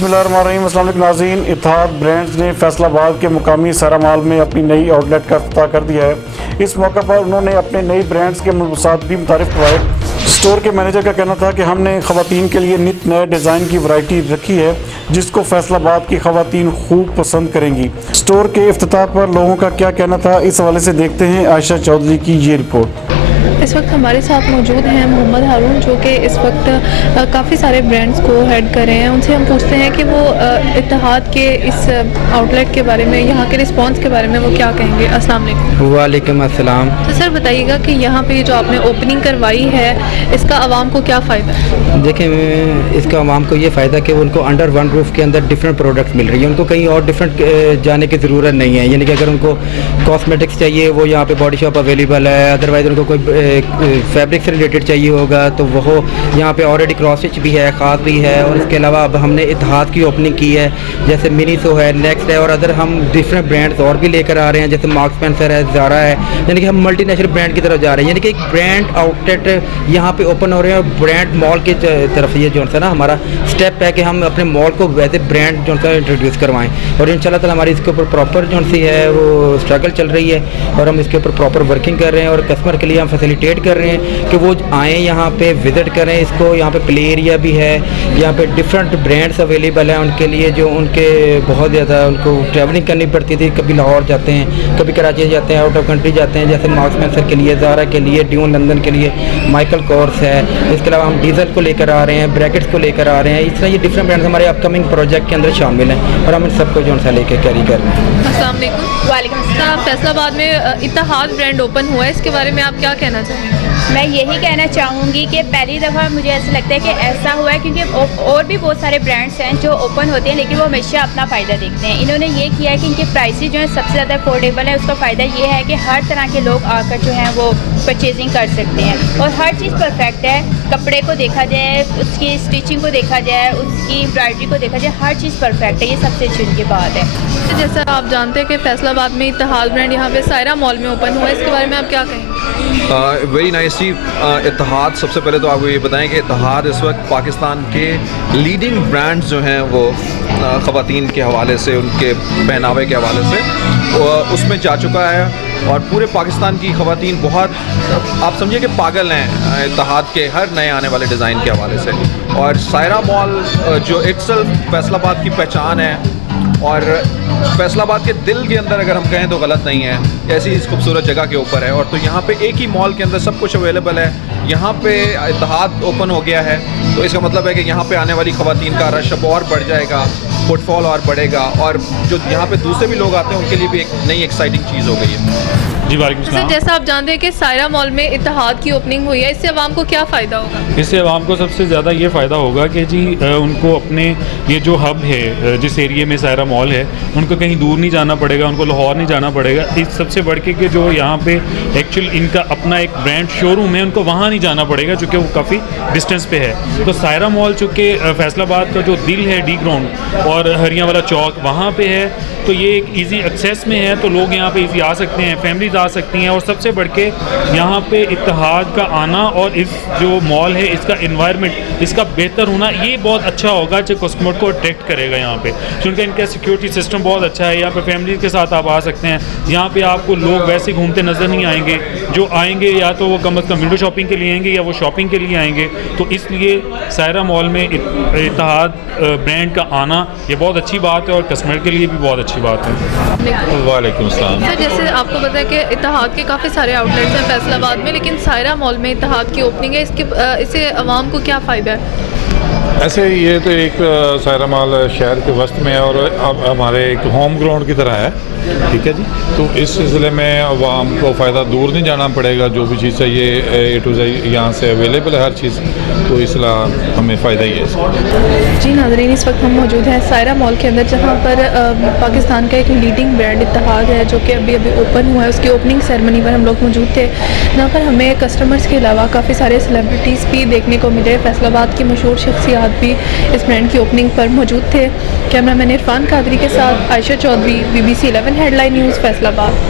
बिस्मिल्लाहिर्रहमानिर्रहीम। अस्सलाम वालेकुम नाज़रीन। इत्तेहाद ब्रांड्स ने फैसलाबाद के मुकामी सारा मॉल में अपनी नई आउटलेट का इफ्तिताह कर दिया है। इस मौका पर उन्होंने अपने नई ब्रांड्स के मलबूसात भी मुतारिफ करवाए। स्टोर के मैनेजर का कहना था कि हमने ख़वातीन के लिए नित नए डिज़ाइन की वैरायटी रखी है जिसको फैसलाबाद की ख़वातीन खूब पसंद करेंगी। स्टोर के इफ्तिताह पर लोगों का क्या कहना था, इस हवाले से देखते हैं आयशा चौधरी की ये रिपोर्ट। इस वक्त हमारे साथ मौजूद हैं मोहम्मद हारून, जो कि इस वक्त काफ़ी सारे ब्रांड्स को हेड कर रहे हैं। उनसे हम पूछते हैं कि वो इत्तेहाद के इस आउटलेट के बारे में, यहाँ के रिस्पांस के बारे में वो क्या कहेंगे। अस्सलाम वालेकुम। वालेकुम अस्सलाम। तो सर बताइएगा कि यहाँ पे जो आपने ओपनिंग करवाई है इसका आवाम को क्या फ़ायदा है? देखें, इसका आवाम को ये फ़ायदा कि उनको अंडर वन रूफ़ के अंदर डिफरेंट प्रोडक्ट्स मिल रही है। उनको कहीं और डिफरेंट जाने की ज़रूरत नहीं है। यानी कि अगर उनको कॉस्मेटिक्स चाहिए वो यहाँ पे बॉडी शॉप अवेलेबल है। अदरवाइज़ उनको कोई फैब्रिक से रिलेटेड चाहिए होगा तो वो यहाँ पे ऑलरेडी क्रॉस स्टिच भी है, ख़ास भी है। और इसके अलावा अब हमने इत्तेहाद की ओपनिंग की है, जैसे मिनीसो है, नेक्स्ट है, और अदर हम डिफरेंट ब्रांड्स और भी लेकर आ रहे हैं, जैसे मार्क्स स्पेंसर है, ज़ारा है। यानी कि हम मल्टीनेशनल ब्रांड की तरफ जा रहे हैं। यानी कि एक ब्रांड आउटलेट यहाँ पे ओपन हो रहे हैं और ब्रांड मॉल की तरफ ये जो है ना हमारा स्टेप है कि हम अपने मॉल को वैसे ब्रांड जो है इंट्रोड्यूस करवाएं। और इंशाल्लाह ताला हमारी इसके ऊपर प्रॉपर जो सी है वो स्ट्रगल चल रही है और हम इसके ऊपर प्रॉपर वर्किंग कर रहे हैं और कस्टमर के लिए हम फैसिलिटेट कर रहे हैं कि वो आएँ यहाँ पे विज़िट करें इसको। यहाँ पे प्ले एरिया भी है, यहाँ पे डिफरेंट ब्रांड्स अवेलेबल हैं उनके लिए, जो उनके बहुत ज़्यादा उनको ट्रैवलिंग करनी पड़ती थी। कभी लाहौर जाते हैं, कभी कराची जाते हैं, आउट ऑफ कंट्री जाते हैं, जैसे मार्क्स स्पेंसर के लिए, ज़ारा के लिए, ड्यून लंदन के लिए माइकल कोर्स है। इसके अलावा हम डीजल को लेकर आ रहे हैं, ब्रैकेट्स को लेकर आ रहे हैं। इस तरह ये डिफरेंट ब्रांड्स हमारे अपकमिंग प्रोजेक्ट के अंदर शामिल हैं और हम इन सबको जो सा लेकर कैरी कर रहे हैं। अस्सलाम वालेकुम। वालेकुम अस्सलाम। फैसलाबाद में इत्तेहाद ब्रांड ओपन हुआ है, इसके बारे में आप क्या कहना चाहेंगे? मैं यही कहना चाहूँगी कि पहली दफ़ा मुझे ऐसा लगता है कि ऐसा हुआ है क्योंकि और भी बहुत सारे ब्रांड्स हैं जो ओपन होते हैं लेकिन वो हमेशा अपना फ़ायदा देखते हैं। इन्होंने ये किया है कि इनके प्राइसेस जो है सबसे ज़्यादा अफोर्डेबल है। उसका फ़ायदा ये है कि हर तरह के लोग आकर जो हैं वो परचेजिंग कर सकते हैं और हर चीज़ परफेक्ट है। कपड़े को देखा जाए, उसकी स्टिचिंग को देखा जाए, उसकी एम्ब्रॉयडरी को देखा जाए, हर चीज़ परफेक्ट है। ये सबसे अच्छी उनकी बात है। जैसा आप जानते हैं कि फैसलाबाद में इत्तेहाद ब्रांड यहाँ पे सायरा मॉल में ओपन हुआ है, इसके बारे में आप क्या कहेंगे? वेरी नाइस जी। इत्तेहाद, सबसे पहले तो आपको ये बताएं कि इत्तेहाद इस वक्त पाकिस्तान के लीडिंग ब्रांड्स जो हैं वो ख़वातीन के हवाले से, उनके पहनावे के हवाले से उसमें जा चुका है और पूरे पाकिस्तान की ख़वातीन बहुत, आप समझिए कि पागल हैं इत्तेहाद के हर नए आने वाले डिज़ाइन के हवाले से। और सायरा मॉल जो इट्सेल्फ फैसलाबाद की पहचान है और फैसलाबाद के दिल के अंदर अगर हम कहें तो गलत नहीं है, ऐसी इस खूबसूरत जगह के ऊपर है। और तो यहाँ पे एक ही मॉल के अंदर सब कुछ अवेलेबल है। यहाँ पे इत्तेहाद ओपन हो गया है तो इसका मतलब है कि यहाँ पे आने वाली ख़वातीन का रश अब और बढ़ जाएगा, फुटफॉल और बढ़ेगा और जो यहाँ पे दूसरे भी लोग आते हैं उनके लिए भी एक नई एक्साइटिंग चीज़ हो गई है। जी वालेकुम सलाम। जैसा आप जानते हैं कि सायरा मॉल में इत्तेहाद की ओपनिंग हुई है, इससे आवाम को क्या फ़ायदा होगा? इससे आवाम को सबसे ज़्यादा ये फ़ायदा होगा कि जी उनको अपने ये जो हब है, जिस एरिया में सायरा मॉल है, उनको कहीं दूर नहीं जाना पड़ेगा, उनको लाहौर नहीं जाना पड़ेगा। इस सबसे बढ़ के जो यहाँ पे एक्चुअल इनका अपना एक ब्रांड शोरूम है, उनको वहाँ नहीं जाना पड़ेगा चूँकि वो काफ़ी डिस्टेंस पे है। तो सायरा मॉल चूँकि फैसलाबाद का जो दिल है, डी ग्राउंड और हरियाँ वाला चौक वहाँ पे है, तो ये एक इजी एक्सेस में है, तो लोग यहाँ पे इजी आ सकते हैं, फैमिलीज आ सकती हैं। और सबसे बढ़ के यहाँ पे इत्तेहाद का आना और इस जो मॉल है इसका एनवायरनमेंट, इसका बेहतर होना, ये बहुत अच्छा होगा जो कस्टमर को अट्रैक्ट करेगा यहाँ पे, क्योंकि इनका सिक्योरिटी सिस्टम बहुत अच्छा है। यहाँ पे फैमिली के साथ आप आ सकते हैं। यहाँ पे आपको लोग वैसे घूमते नज़र नहीं आएंगे। जो आएंगे या तो वो कम अज़ कम विंडो शॉपिंग के लिए आएंगे या वो शॉपिंग के लिए आएंगे। तो इसलिए सायरा मॉल में इत्तेहाद ब्रांड का आना ये बहुत अच्छी बात है और कस्टमर के लिए भी बहुत अच्छी बात है। वालेकुम सलाम। सर जैसे आपको पता है कि इत्तेहाद के काफ़ी सारे आउटलेट्स हैं फैसलाबाद में, लेकिन सायरा मॉल में इत्तेहाद की ओपनिंग है, इससे आवाम को क्या फ़ायदा है? ऐसे ये तो एक सायरा मॉल शहर के वस्त में है और अब हमारे एक होम ग्राउंड की तरह है, ठीक है जी। तो इस सिलसिले में आवाम को फ़ायदा, दूर नहीं जाना पड़ेगा, जो भी चीज़ चाहिए ए टू जेड यहाँ से अवेलेबल है हर चीज़, तो इसलिए हमें फ़ायदा ही है। जी नाज़रीन, इस वक्त हम मौजूद हैं सायरा मॉल के अंदर, जहाँ पर पाकिस्तान का एक लीडिंग ब्रांड इत्तेहाद है जो कि अभी ओपन हुआ है। उसकी ओपनिंग सेरेमनी पर हम लोग मौजूद थे, जहाँ पर हमें कस्टमर्स के अलावा काफ़ी सारे सेलिब्रिटीज़ भी देखने को मिले। फैसलाबाद की मशहूर शख्सियात भी इस ब्रांड की ओपनिंग पर मौजूद थे। कैमरामैन इरफान कादरी के साथ Ayesha Chaudhry, BBC 11 headline news, Faisalabad.